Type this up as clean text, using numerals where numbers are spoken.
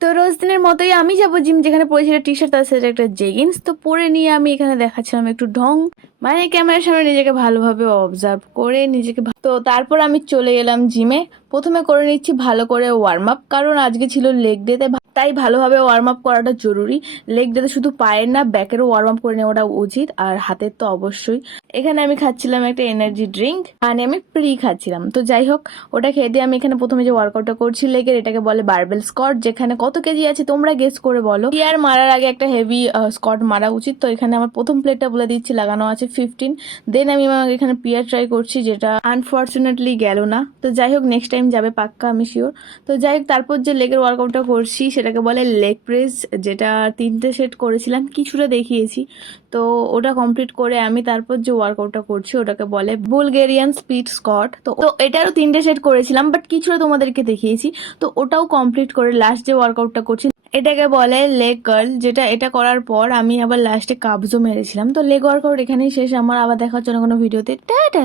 তো রোজ দিনের মতোই আমি যাবো জিম, যেখানে পরেছি টি শার্ট তার সাথে একটা জেগিন্স, তো পরে নিয়ে আমি এখানে দেখাচ্ছিলাম একটু ঢং, মানে ক্যামেরার সামনে নিজেকে ভালোভাবে অবজার্ভ করে নিজেকে তো তারপর আমি চলে গেলাম জিমে। প্রথমে করে নিচ্ছি ভালো করে ওয়ার্ম আপ, কারণ আজকে ছিল লেগ ডে, তাই ভালোভাবে ওয়ার্ম আপ করাটা জরুরি। লেগ ডেতে শুধু পায়ের না, ব্যাকেরও ওয়ার্ম আপ করে নেওয়াটা উচিত, আর হাতের তো অবশ্যই। এখানে আমি খাচ্ছিলাম একটা এনার্জি ড্রিঙ্ক, মানে আমি প্রি খাচ্ছিলাম। তো যাই হোক, ওটা খেয়ে দিয়ে আমি এখানে প্রথমে যে ওয়ার্কআউটটা করছি লেগের, এটাকে বলে বারবেল স্কট, যেখানে কত কেজি আছে তোমরা গেস করে বলো। ইয়ার মারার আগে একটা হেভি স্কট মারা উচিত। তো এখানে আমার প্রথম প্লেটটা বলে দিচ্ছি, লাগানো আছে 15। দেন আমি আমার এখানে পিয়ার ট্রাই করছি, যেটা আনফর্চুনেটলি গেল না। তো যাই হোক, নেক্সট টাইম যাবে পাক্কা, আমি শিওর। তো যাই হোক, তারপর যে লেগের ওয়ার্কআউটটা করছি সেটাকে বলে লেগ প্রেস, যেটা 3টে সেট করেছিলাম, কিছুটা দেখিয়েছি। তো ওটা কমপ্লিট করে আমি তারপর যে ওয়ার্কআউটটা করছি ওটাকে বলে বুলগেরিয়ান স্পিড স্কট। তো তো এটারও 3টে সেট করেছিলাম, বাট কিছুটা তোমাদেরকে দেখিয়েছি। তো ওটাও কমপ্লিট করে লাস্ট যে ওয়ার্কআউটটা করছি এটাকে বলে লেগ কার্ল, যেটা এটা করার পর আমি আবার লাস্টে কাবজও মেরেছিলাম। তো লেগ ওয়ার্কআউট এখানেই শেষ আমার, আবার দেখা হচ্ছে অন্য কোনো ভিডিওতে। টাটা।